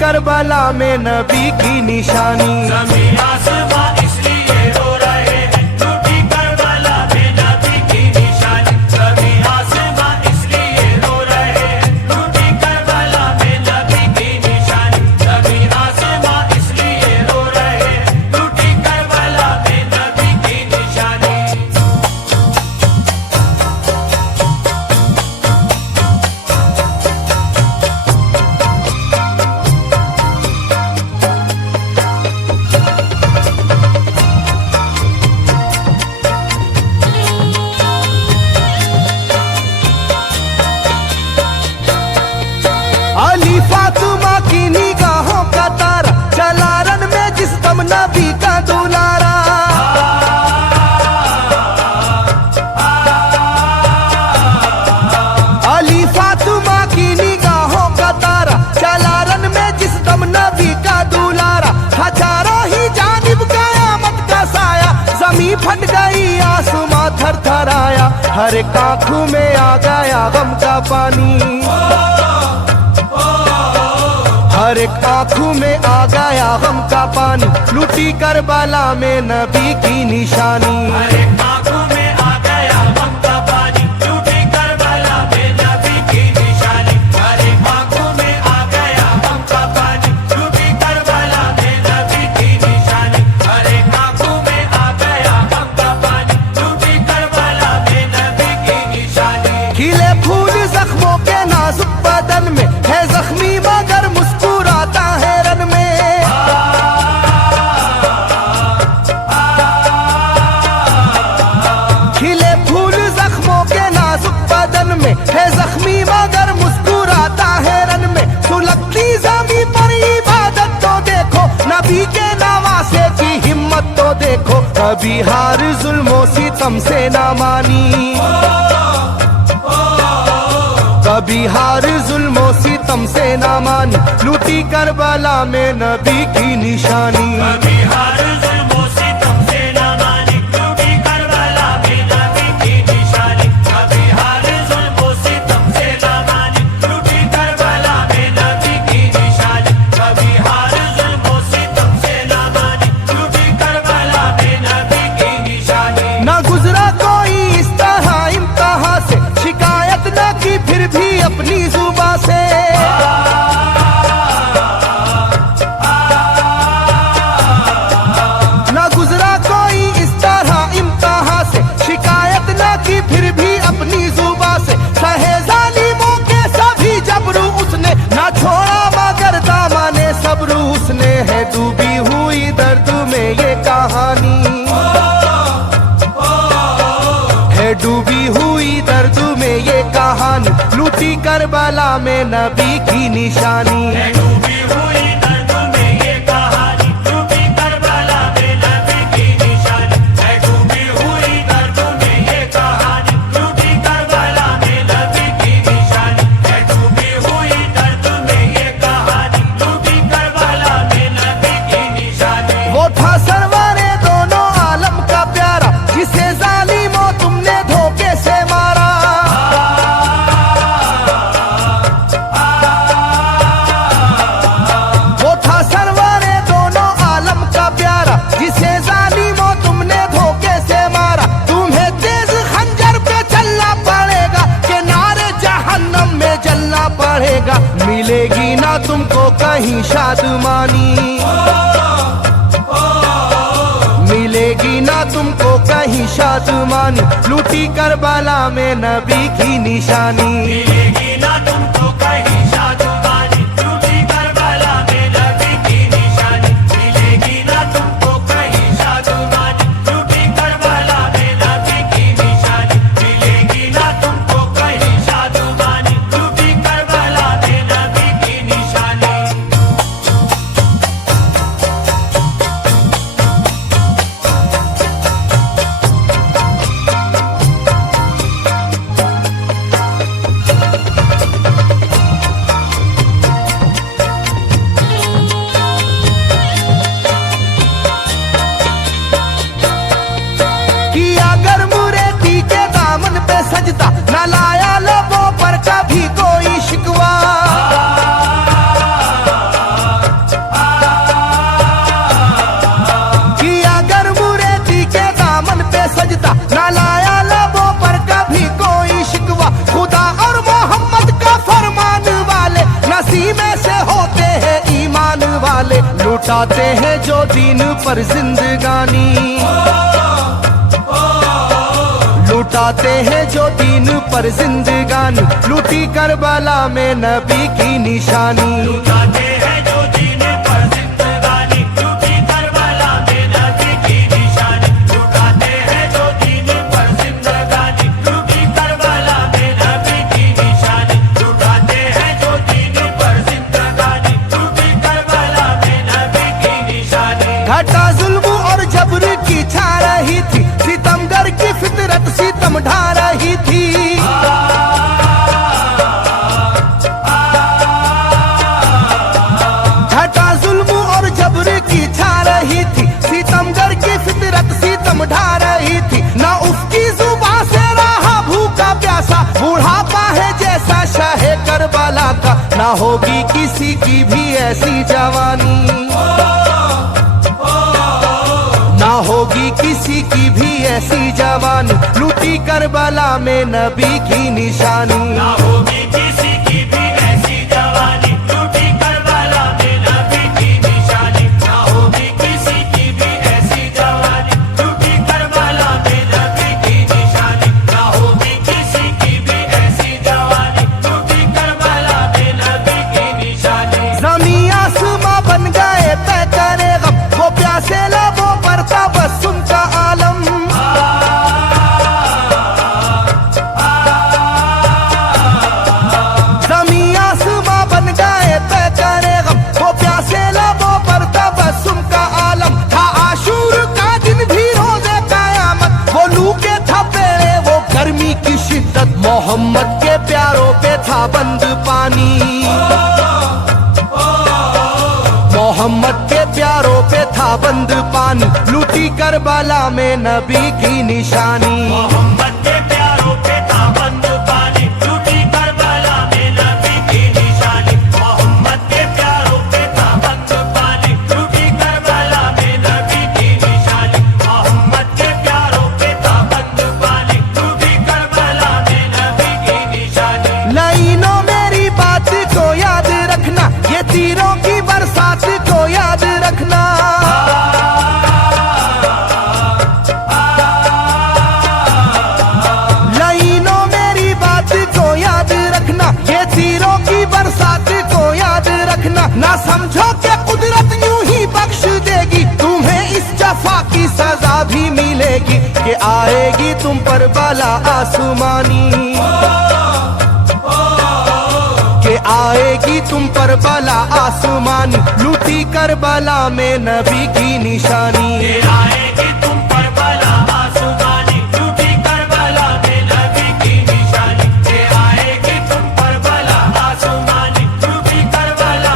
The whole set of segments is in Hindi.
करबला में नबी की निशानी। ज़मीं आसमां इसलिए रो रहे हैं, टूटी करबला में नबी की निशानी। ज़मीं आसमां इसलिए रो रहे हैं, टूटी करबला में नबी की निशानी। ज़मीं आसमां इसलिए रो रहे हैं, टूटी करबला में नबी की निशानी। अली फातिमा की निगाहों का तारा, चला रन में जिस दम नबी का दुलारा। अली फातिमा की निगाहों का तारा, चला रन में जिस दम नबी का दुलारा। था चारों ही जानिब कयामत का साया, जमीन फट गई आसमां थर थर आया। हर एक आंखों में आ गया गम का पानी, हर एक आंखों में आ गया गम का पानी। लूटी करबला में नबी की निशानी। हर एक आंखों में आ गया गम का पानी, टूटी करबला में नबी की निशानी। हर एक आंखों में आ गया गम का पानी, टूटी करबला में नबी की निशानी। हर एक आंखों में आ गया गम का पानी, टूटी करबला में नबी की निशानी। खिले फूल जख्मों के नाजुक बदन में है जख्मी मगर मुस्कुराता है रन में। खिले फूल जख्मों के नाजुक बदन में है जख्मी मगर मुस्कुराता है रन में। सुलगती ज़मीं पर इबादत तो देखो, नबी के नवासे की हिम्मत तो देखो। कभी हार जुल्मों सितम से ना मानी, कभी हार जुल्मों सितम से ना मानी। लूटी करबला में नबी की निशानी। कभी हार जुल्मों सितम से ना मानी, टूटी करबला में नबी की निशानी। कभी हार जुल्मों सितम से ना मानी, टूटी करबला में नबी की निशानी। कभी हार जुल्मों सितम से ना मानी, टूटी करबला में नबी की निशानी। ना गुजरा कोई इस तरह इम्तिहान से, शिकायत न की फिर भी अपनी जुबां से। ना गुजरा कोई इस तरह इम्तिहान से, शिकायत न की फिर भी अपनी जुबां से। सहे जालिमों के सभी जबरू उसने, ना छोड़ा मगर दामने सब्रू उसने। है डूबी हुई दर्द में ये कहानी, है डूबी हुई दर्द में ये कहानी। लूटी करबला में नबी की निशानी। है डूबी हुई दर्द में ये कहानी, टूटी करबला में नबी की निशानी। है डूबी हुई दर्द में ये कहानी, टूटी करबला में नबी की निशानी। है डूबी हुई दर्द में ये कहानी, टूटी करबला में नबी की निशानी। वो था सरवारे दोनों आलम का प्यारा, जिसे जालिमों तुमने धोखे से मारा। वो था सरवारे दोनों आलम का प्यारा, जिसे जालिमों तुमने धोखे से मारा। तुम्हें तेज खंजर पे चलना पड़ेगा, कि नारे जहन्नम में जलना पड़ेगा। मिलेगी ना तुमको कहीं शादमानी, मिलेगी ना तुमको कहीं शादमानी। लूटी करबला में नबी की निशानी। मिलेगी ना तुमको कहीं शादमानी, टूटी करबला में नबी की निशानी। मिलेगी ना तुमको कहीं शादमानी, टूटी करबला में नबी की निशानी। मिलेगी ना तुमको कहीं शादमानी, टूटी करबला में नबी की निशानी। सजता, न लाया लोगों पर कभी कोई शिकवा। ऐसे होते हैं ईमान वाले, लुटाते हैं जो दीन पर जिंदगानी, लुटाते हैं जो दीन पर जिंदगानी, लूटी करबला में नबी की निशानी। लुटाते हैं जो दीन पर जिंदगानी, लूटी करबला में नबी की निशानी। लुटाते हैं जो दीन पर जिंदगानी, लूटी करबला में नबी की निशानी। लुटाते हैं जो दीन पर जिंदगानी, लूटी करबला में नबी की निशानी। घटा जुल्म और जबर की छा रही थी, सितमगर की फितरत सितम ढा रही थी। घटा जुल्म और जबर की छा रही थी, सितमगर की फितरत सितम ढा रही थी। ना उसकी जुबान से रहा भूखा प्यासा, बुढ़ापा है जैसा शाहे करबला का, ना होगी किसी की भी ऐसी जवानी, ना होगी किसी की भी ऐसी जवानी, लूटी करबला में नबी की निशानी। ना होगी किसी की भी ऐसी जवानी, लूटी करबला में नबी की निशानी। ना होगी किसी की भी ऐसी जवानी, लूटी करबला में नबी की निशानी। ना होगी किसी की भी ऐसी जवानी, लूटी करबला में नबी की निशानी। ज़मीं आसमां बन गए तय करे गम, वो प्यासे लबों पर तबस्सुम का आलम। ज़मीं आसमां बन गए तय करे गम, वो प्यासे लबों पर तबस्सुम का आलम। था आशूर का दिन भी रोज़े क़यामत, वो लू के थपेड़े वो गर्मी की शिद्दत, मोहम्मद के प्यारों पे था बंद पानी, मोहम्मद के प्यारों पे था बंद पानी, लूटी करबला में नबी की निशानी। मोहम्मद के प्यारों पे था बंद पानी, लूटी करबला में नबी की निशानी। मोहम्मद के प्यारों पे था बंद पानी, लूटी करबला में नबी की निशानी। मोहम्मद के प्यारों पे था बंद पानी, लूटी करबला में नबी की निशानी। लाइनों मेरी बात को याद रखना, ये तीरों की बरसात को याद रखना। लाइनों मेरी बात को याद रखना, ये तीरों की बरसात को याद रखना। ना समझो कि कुदरत यूं ही बख्श देगी, तुम्हें इस जफा की सजा भी मिलेगी, कि आएगी तुम पर बला आसमानी, के आएगी तुम पर बला आसमानी, लूटी करबला में नबी की निशानी। ये आएगी तुम पर बला आसमानी, लूटी करबला में नबी की निशानी। ये आएगी तुम पर बला आसमानी, लूटी करबला।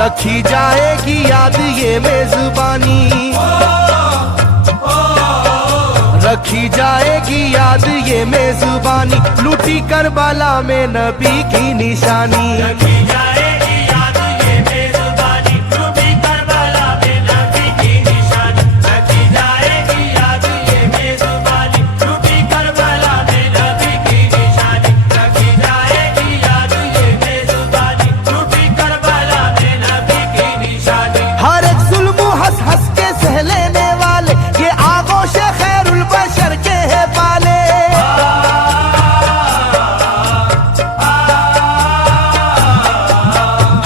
रखी जाएगी याद ये मेजबानी, रखी जाएगी याद ये मेजबानी, लूटी करबला में नबी की निशानी। रखी जाएगी याद ये मेजबानी, लूटी करबला में नबी की निशानी। रखी जाएगी याद ये मेजबानी, लूटी करबला में नबी की निशानी। रखी जाएगी याद ये मेजबानी, लूटी करबला में नबी की निशानी। हर एक जुल्म हंस हंस के सह लेने वाले, ये आगोश खैरुल बशर के है पाले।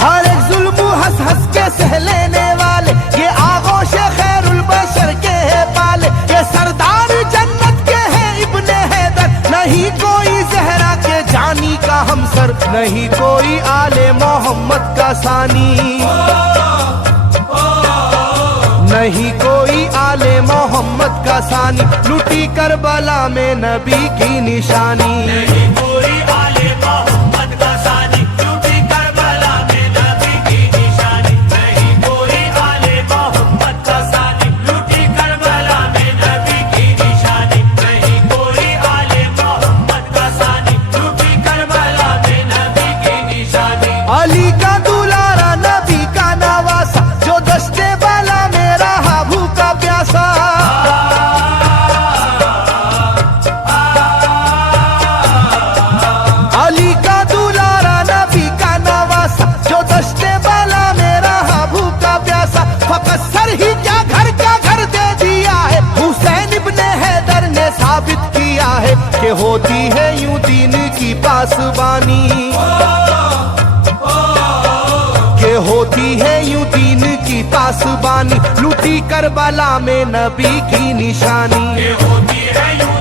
हर एक जुल्म हंस हंस के सह लेने वाले, ये आगोश खैरुल बशर के है पाले। ये सरदार जन्नत के है इब्ने हैदर, नहीं कोई जहरा के जानी का हमसर, नहीं कोई आले मोहम्मद का सानी, नहीं कोई आले मोहम्मद का सानी, लूटी करबला में नबी की निशानी। नहीं कोई आले मोहम्मद का सानी, लूटी करबला में नबी की निशानी। नहीं कोई आले मोहम्मद का सानी, लूटी करबला में नबी की निशानी। नहीं कोई आले मोहम्मद का सानी, लूटी करबला में नबी की निशानी। अली का दुलारा नबी का नवासा, जो दस्ते वाला में रहा भूखा प्यासा। अली का दुलारा नबी का नवासा, जो दस्ते वाला में रहा भूखा प्यासा। फकत सर ही क्या घर का घर दे दिया है, हुसैन इब्ने हैदर ने साबित किया है कि होती है यूं दीन की पासबानी, के होती है यूं दीन की पासबानी, लूटी करबला में नबी की निशानी। ये होती है यूं